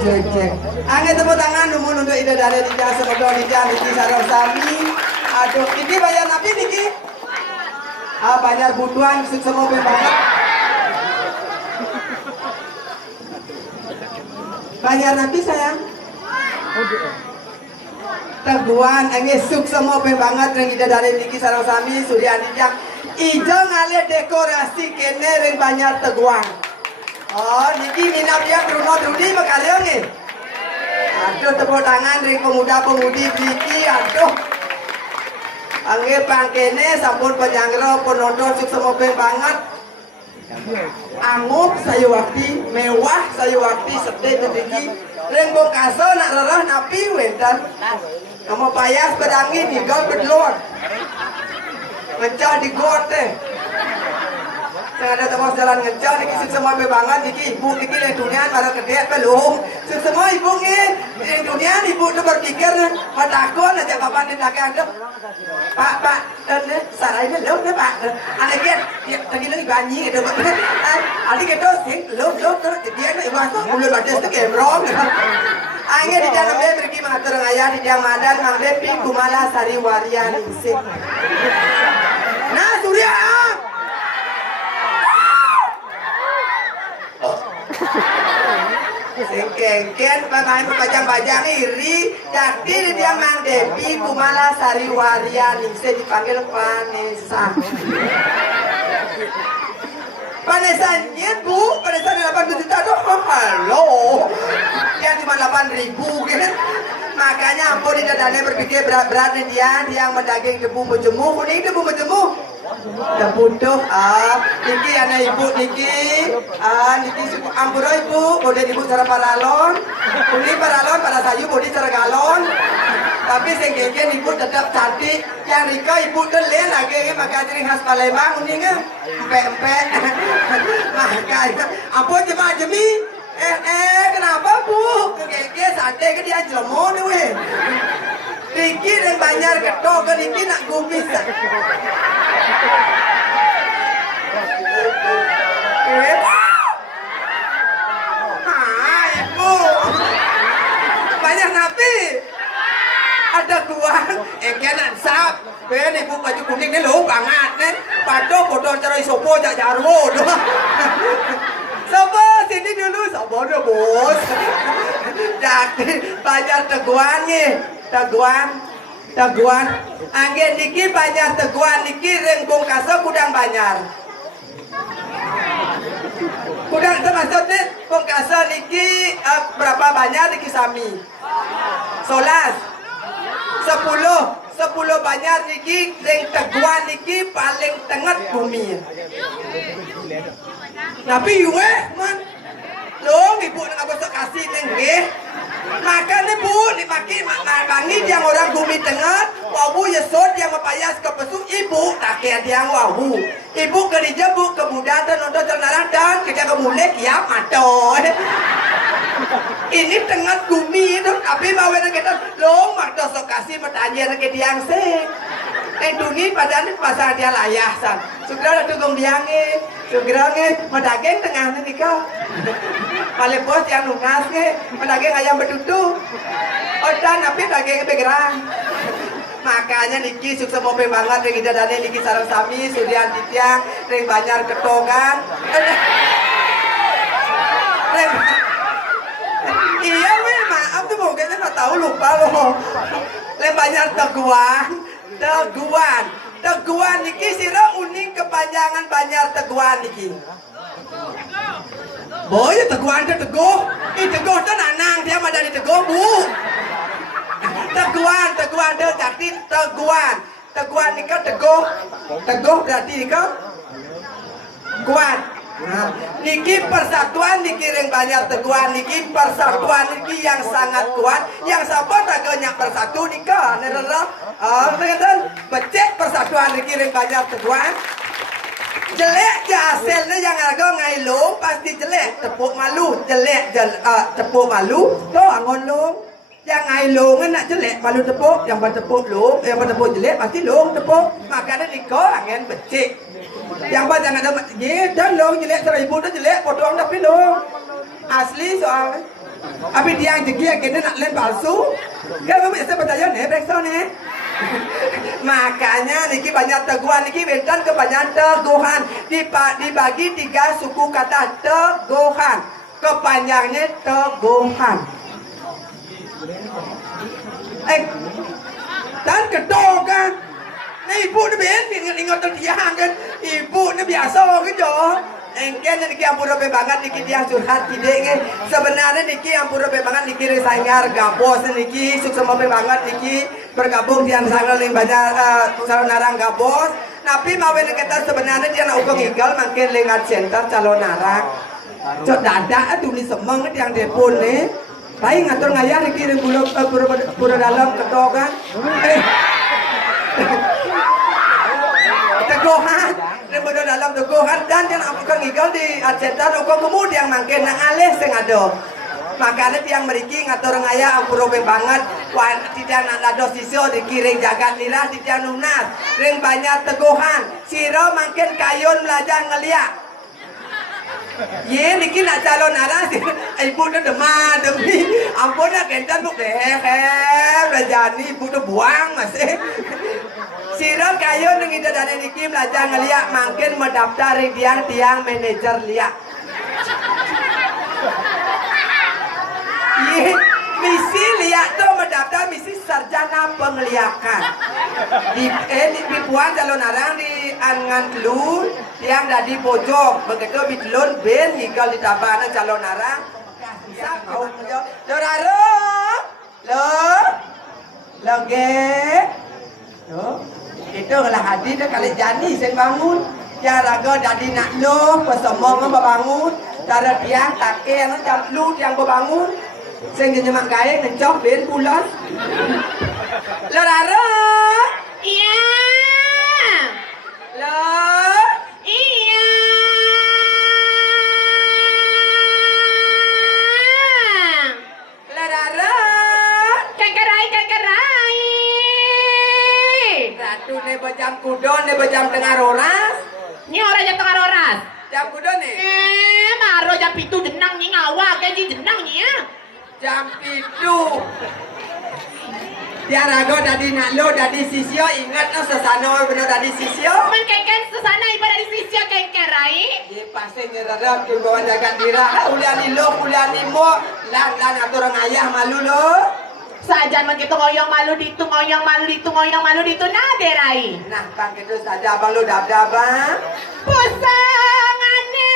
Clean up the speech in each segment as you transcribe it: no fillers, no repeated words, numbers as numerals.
Cek. Angin tepuk tangan numun untuk Ida dari Dija semoga Dija Niki Sarosami. Aduh, Niki bayar nabi Niki. Bayar butuhan semua banget. Bayar nabi sayang. Teguan, angin suk semua banget dengan Ida dari Niki Sarosami Surya Dija. Ijo ngale dekorasi kene ring banyak teguan. Oh, niki minap dia rumah Rudi makalian nih. Aduh, tepuk tangan dari pemuda-pemudi niki. Aduh, angge pangkene sampun penyanggro penonton sukses mobil banget. Angup saya waktu mewah saya waktu sedih niki. Rembong kaso nak rerah napi wentan. Kamu payas berangin nih, gol berluar. Mencah di got deh. Saya ada teman jalan ngejar, niki semua banget, niki ibu niki yang dunia para kedek belum. Semua ibu nih yang dunia ibu tu berpikir, takut aja kapan dia nak ada. Pak, dan sarai ni lom ni pak. Anak dia tadi lagi banyi gitu. Adik kita sing lom dia ni ibu tu mula baca tu kemrong. Angin di dalam dia pergi mengatur ayah di dalam madan mangdepi kumala sari warian sing. Nah Surya. Sengkengken pemain pajang-pajang iri jadi dia mang Depi Kumala Sari Waria Ningsih dipanggil Vanessa. Vanessanya bu, Vanessa 8 juta tuh, halo yang cuma 8.000 gitu. Makanya ampun di dadanya berpikir berat-berat nih dia yang mendaging debu menjemuk, kuning debu menjemuk. Butuh niki anak ibu niki niki ampura ibu boleh ibu cara paralon ini paralon para sayu boleh cara galon tapi sengkengken ibu tetap cantik yang Rika ibu telen lagi maka ciri khas Palembang ini empe makanya ampun jemaah jemi Kenapa bu? Keke sate ke dia jelemo nih weh. Niki yang banyak ketok ke niki nak gumis. Hai ibu. Banyak napi. Ada kuang. Kenan sap. Ben ibu baju kuning ni lu banget nih. Patok botol cerai sopo jak jarwo. Sopo sini dulu sopo dulu bos. Jadi banyak teguan nih. Teguan. Angin niki banyak teguan niki rengkung kaso kudang banyak. Kudang termasuk nih pengkasa niki berapa banyak niki sami? 10 banyak niki reng teguan niki paling tengah bumi. Tapi weh man, lo ibu nak apa kasih neng makanya bu dipakai bangi yang orang bumi tengah wawu yesod yang mepayas ke pesu ibu takkan yang wawu ibu kerja bu kemudahan dan nonton terlarang dan kerja kemulek ya maton ini tengah bumi itu tapi mau kita lo makdo sok kasih bertanya ke diang sih dunia pada ini pasal dia layah san segera tukung diange segera medageng tengah ini kau paling bos yang lunas medageng ayam betutu odan tapi daging bergerak makanya niki sukses mope banget ring ida dane niki sarang sami Suryan Titiang ring banyak ketokan iya weh maaf tuh mungkin nggak tahu lupa loh ring banyak teguan niki sira uning kepanjangan banyak teguan niki boy teguan itu teguh itu nanang dia mah dari teguh bu teguan itu jadi teguan nika teguh berarti nika kuat nah, niki persatuan niki ring banyak teguan niki persatuan niki yang sangat kuat yang sabar ragonya persatu nika nerera ngerti becek persatuan niki ring banyak teguan jelek ya hasilnya yang harga ngailung pasti jelek tepuk malu jelek tepuk malu tuh angon lung yang ngailung nak jelek malu tepuk yang bertepuk lung yang bertepuk jelek pasti lung tepuk makanya niko angin becek yang buat jangan ada dan lung jelek 1000 tu jelek potong tapi lung asli soalnya tapi dia yang jegi yang kena nak len palsu kan kamu biasa percaya nih rekso nih makanya niki banyak teguhan niki bentan kebanyakan teguhan dibagi 3 suku kata teguhan kepanjangnya teguhan dan ketokan nih ibu ni ben ingat tertiang kan ibu ni biasa kan jo engken niki ampura banget niki dia curhat ide sebenarnya niki ampura banget niki resanyar gabos niki sukses banget niki bergabung di antara yang banyak calon narang gabos tapi mau kita sebenarnya dia nak ukur igal makin lengat center calon narang cok dada tuh ni semang yang depon nih tapi ngatur ngayar niki pura dalam ketokan teguhan bodoh dalam teguhan dan yang akan ngigal di arcetan ukur kemudian makin nak alih sing ada makanya tiang meriki ngatur ngaya ampuro banget tidak nak lado sisio dikiring jagat nirah tidak nunas ring banyak teguhan siro makin kayun belajar ngeliat ye niki nak calon arah ibu tu demi ampun nak kencan bu belajar ni ibu tu buang masih siro kayun dengan ida dari niki belajar ngeliat makin mendaftar tiang manajer liat misi lihat tuh mendaftar misi sarjana pengeliakan di puan calon arang di angan telur yang dari pojok begitu bitlun ben hingga di tabanan calon arang bisa kau doraro lo itu adalah hadi dah kali jani saya bangun ya raga jadi nak lo pesemong bangun cara tiang take anu jam lu yang bangun saya nyemak gaya ngencok ben bulan Loraro iya lo iya Aduh, ne bejam kudon, ne bejam tengah roras. Ni orang jam tengah roras. Jam kudon ne. Maro jam itu jenang ni ngawak kaji jenang ni ya. Jam itu. Dia rago dadi nak lo dadi sisio ingat no sesano bener dadi sisio. Men keken susana ibadah di sisi keken rai. Ye pasti nyerap ke bawah jaga dira. Uliani lo, uliani mo. Lan atur orang ayah malu lo. Sajan begitu ngoyong malu ditu, ngoyong malu ditu, ngoyong malu ditu nade rai. Nah, bang itu saja abang lo dab-dabang. Pusangane.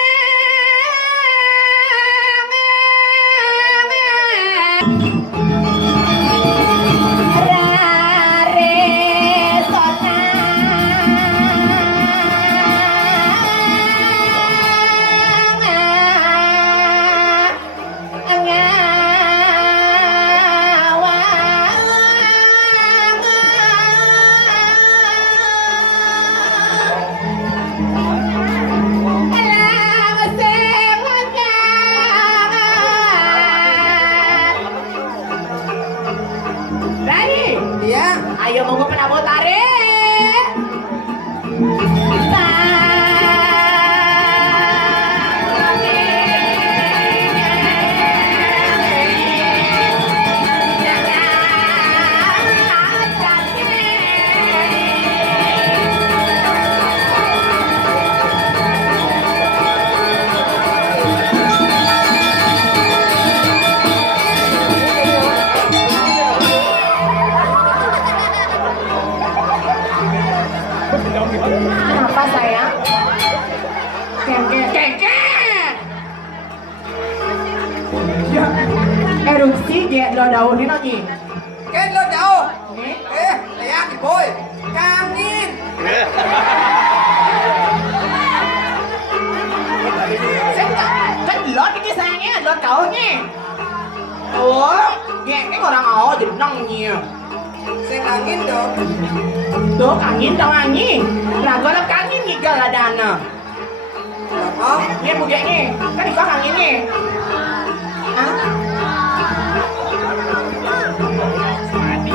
Ayo monggo penabot tarik. Kenapa sayang? Kengkek. Ya, erupsi dia lo daun ini lagi. Ken lo jauh. Nih, Lihat di boy. Kangin. kan lot ini sayangnya, lot kau nih. Oh, ini orang awal jenang nih. Saya kangin dong. Tuh angin tau angin. Nah, kalau angin nih gak ada anak. Oh, Ini budak ni, kan ikut angin ni. Hah?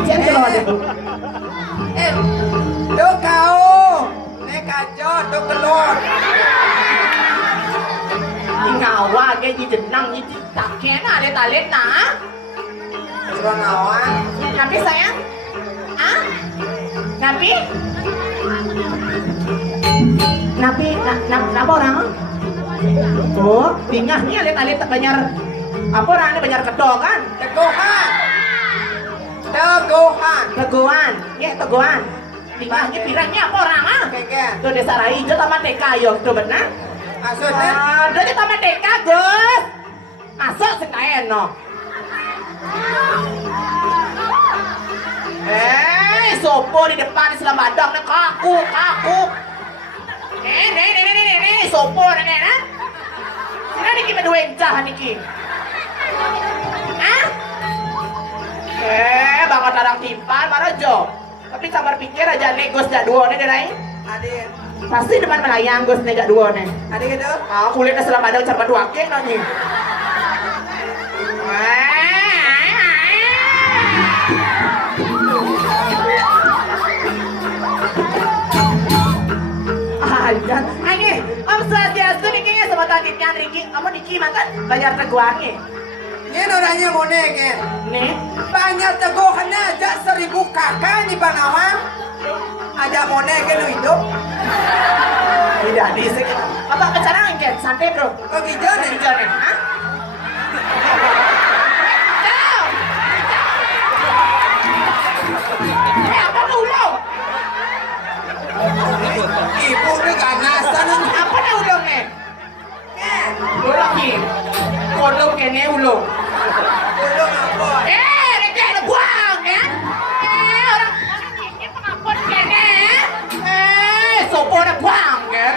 Jangan keluar dulu. do kau. Ne kacau, do keluar. Ngawa ke di jenang ni tak kena ada talet nak. Coba ngawang. Nabi sayang? Ah? Nabi? Nabi orang? Oh, tingah ni ada talet tak banyak. Apa orang ni banyak kedok kan? Teguhan. Teguhan. Teguhan. Ya, teguhan. Tingahnya pirangnya apa orang ah? Kengkek. Tuh desa rai itu tamat TK yo, tuh benar? Maksudnya? Dia tamat TK, Gus. Masuk sekaen no. Sopo di depan Islam badang nih kaku. Nih, sopo nih. Sini niki meduencah niki. Hah? Banget larang timpan, marah jo. Tapi sabar pikir aja nih Gus jak dua nih derai. Adik. Pasti depan melayang Gus nih jak dua nih. Adik itu? Kulitnya Islam badang cermat dua kek nih. Ajan, ini om swastiastu niki sama taditnya Riki, kamu niki mantan bayar teguannya. Ini orangnya mau negen. Nih, Banyak teguhannya aja 1000 kakak nih Bang Awang. Aja mau negen lu hidup. tidak disik. Apa bicara enggak? Santai bro. Kok hijau nih? Hijau nih, hah? Apa lu ulo? Ibu ini ganasan. Apa nih ulo nih? Ulo nih. Ulo kene ulo. Belum apa? Nanti ada buang ya. Orang ini pengapun kene. Sopo ada buang ya.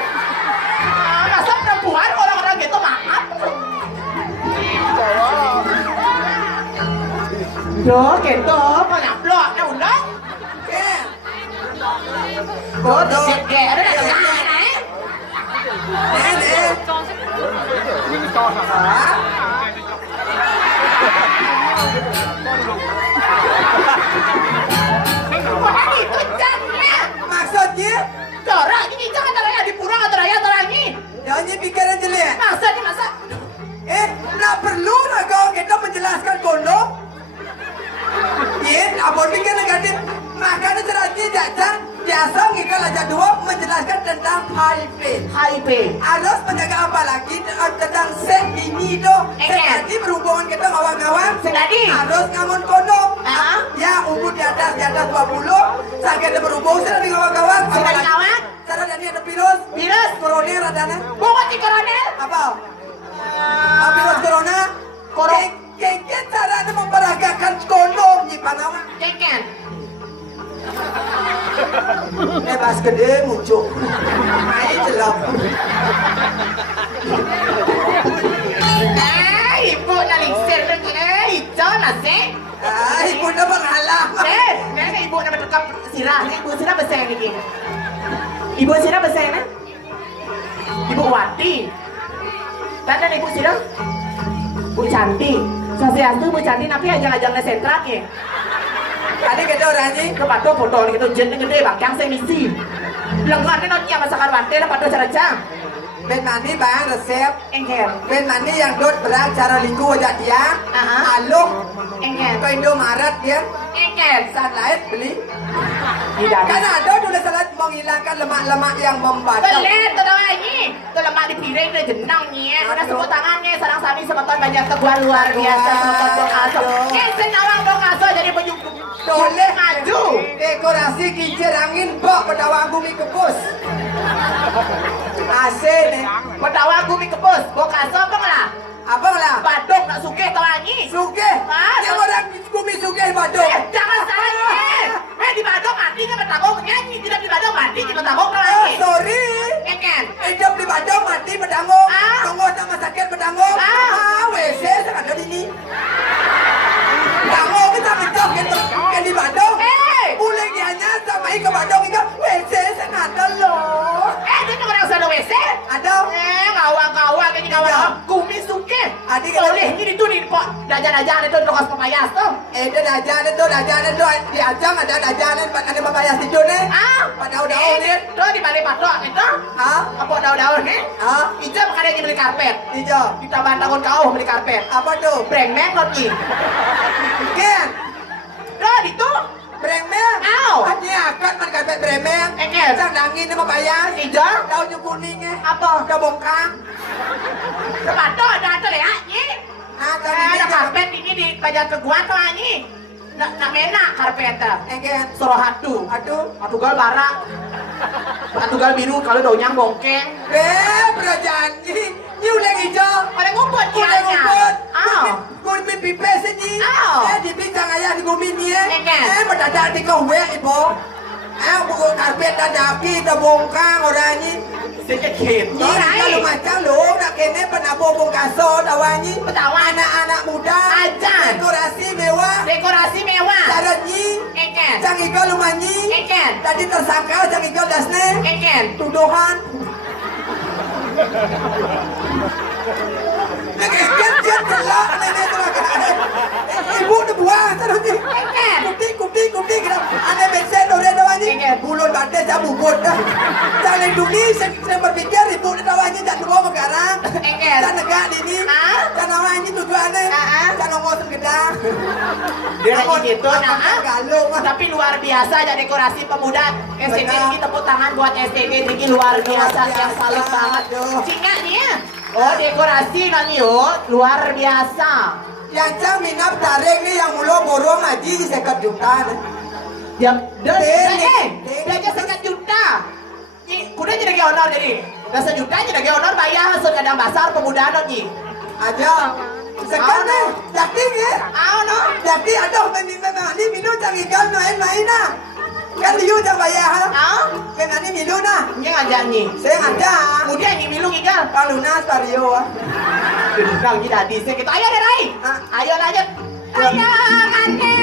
Masa perempuan orang-orang gitu maaf. Yo, gitu, banyak bloknya ulang. Bodoh, gede, ada yang lain. Nenek. Hah? Wah, itu jamnya. Abon pikir negatif. Makanya cerahnya jajan biasa ngikal aja dua menjelaskan tentang HIV. HIV. Harus menjaga apa lagi tentang seks ini do. Seks tadi berhubungan kita ngawang-ngawang. Seks tadi? Harus ngangon kondom. Ah. Ya umur di atas 20 sakit ada berhubung sudah di ngawang-ngawang. Sudah di ngawang? Sudah ada virus. Virus? Corona radana. Bukan di corona. Apa? Virus corona. Kengket caranya memperagakan kondom di Panama. Kengket. Pas gede muncul. Ayo jelap. Ibu nalingsir itu nasi. Ibu udah penghalang. Ibu udah bertukar sirah. Ibu sirah besar lagi. Ibu sirah besar na? Ibu Wati. Tanda ibu sirah? Bu cantik. Sosiastu Bu cantik tapi ajang-ajang sentrak ya. Tadi kita orangnya. Kepada foto gitu jenis gede bakang saya misi. Lengkapnya notnya masakan wante lah pada cara jam. Ben mani bang resep. Engker. Ben mani yang dot berak cara lingku wajah dia. Aluk. Engker. Ke Indomaret dia. Engker. Saat lain beli. Tidak. Kan ada tulisan menghilangkan lemak-lemak yang membadang. Belet tuh lagi. Tuh lemak di piring udah jenangnya. Udah sebut tangannya sarang sami semeton banyak teguan luar biasa semeton dong aso. Senawang dong aso jadi penyumbang. Boleh maju. Dekorasi kincir angin bok pedawang bumi kebus. AC nih. Pedawang bumi kebus. Bok aso apa lah? Abang lah. Badung nak suke tau lagi. Suke. Yang orang bumi suke badung. Jangan salah ni. Di badung mati kan bertanggung nyanyi. Tidak di badung mati di bertanggung lagi. Sorry. Eken. Hidup di badung mati bertanggung. Tunggu sama sakit bertanggung. WC sangat ada di sini. Tanggung kita ngejok kan di badung. Boleh dianya sama ke badung itu WC sangat ada loh. Itu orang sana WC? Ada. Ngawang-ngawang ini ngawang. Kumis suke. Boleh ini tuh nih Pak. Dajan-dajan itu tukang papayas tuh. Itu dajan itu diajang ada dajan ada papayas itu nih. Pada daun nih. Tuh di balik patok itu. Apa daun-daun nih? Itu makanya beli karpet. Hijau. Kita bantangun kau beli karpet. Apa tuh? Brengmek roti. Ken. Tuh itu. Brengmek. Au. Ini akad man karpet brengmek. Engel. Sang dangin sama papayas. Hijau. Daunnya kuningnya. Apa? Udah bongkang. Patok ada tuh ya. Ada karpet ini di pajak keguan tuh ini. Nak mena karpet. Engel. Suruh hatu. Hatu gal barak. Hatu gal biru kalau daunnya bongkeng. Berjanji. Ini udah hijau. Oleh ngumpul Udah ngumpul. Au. Gumin pipes ini. Au. Di bintang ayah di gumin ni. Engel. Mendadak di kau ibu. Buku karpet ada api, ada bongkang orang ni. Sedikit. Ni kalau macam lo nak kena pernah bobong kasut awak ni. Betawan. Anak-anak muda. Ajan. Dekorasi mewah. Dekorasi mewah. Cara ni. Eken. Jangan kau lumah ni. Eken. Tadi tersangka jangan kau dasne. Eken. Tuduhan. Nenek celak nenek celak. Ibu tu buang terus ni. Kupi kita. Ane bensin orang awak ni. Bulun badan dah bubut dah. Jangan duli saya berfikir ibu ni awak ni dah dua sekarang. Dan negak di ni. Dan awak ni tujuannya. Dan ngomong segedang. Dia lagi gitu nah. Galung. Tapi luar biasa aja dekorasi pemuda STD ini tepuk tangan buat STD ini luar biasa yang salut banget. Cingak nih ya. Oh dekorasi nanti luar biasa. Yang cang minap tarik ni yang mula borong aja di 50 juta. Dia aja 1 juta. Kuda jadi honor jadi. Dah 1 juta jadi honor bayar hasil kadang basar pemuda nanti. Aja. Sekarang ni, jadi ni. No. Jadi ada ni minum cang ikan main na. Kan liu cang bayar. Kan ni minum na. Dia ngajak ni. Saya ada. Kemudian ni minum ikan. Kalau lunas Vario. Nah, kita di sini kita ayo deh Rai. Ayo lanjut. Ayo aneh.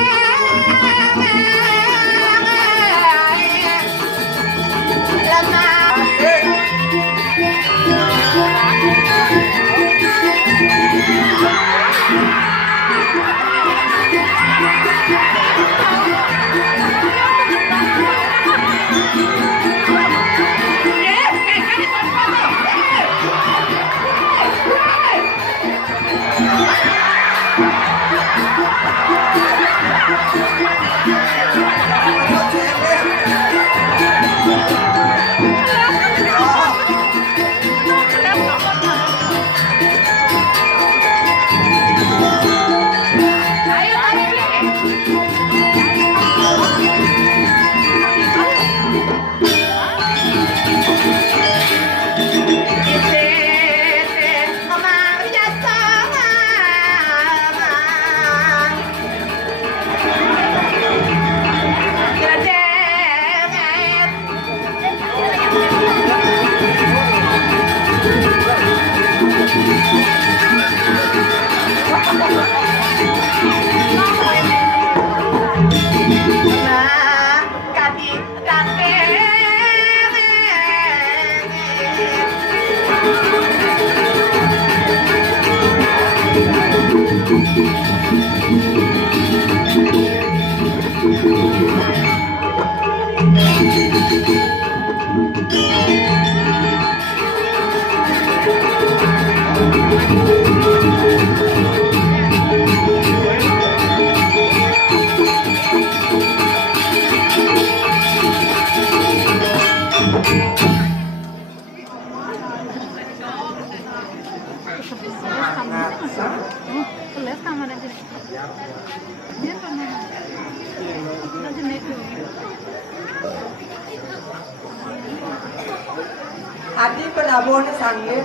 Adi penabuh ni sanggir.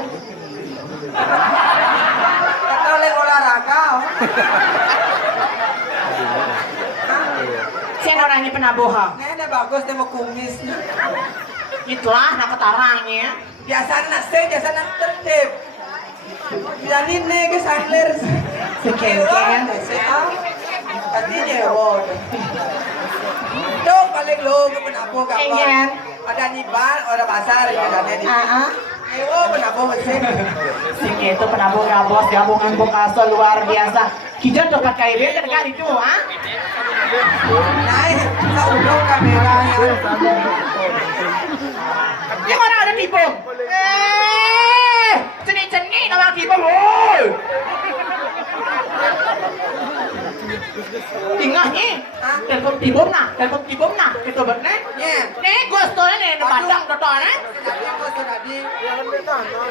Kata oleh olahraga. Siapa orangnya penabuh? Nenek bagus dia mau kumis. Itulah nak ketarangnya. Biasa nak seng, biasa nak tertib. Jadi nih ke sangler. Sekengkeng. Tadi nyewon. Dok paling lo ke penabuh kapan? Ada niban, ada pasar, ada di. Ewo penabuh mesin. Sing itu penabuh gabos gabungan Bokaso luar biasa. Kita dapat kayak terkali itu, ah? Naik, tak undang kameranya. Yang orang ada tipu. Ceni nama tipu, woi. Tinggal ni, telepon tipu na, kita benar. Nih, gusto ni, nabandang doktor ni.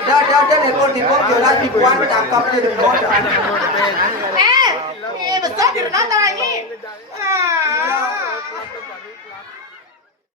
Dah, telepon jualan tipuan tangkap dia dengan. Besar di renang lagi.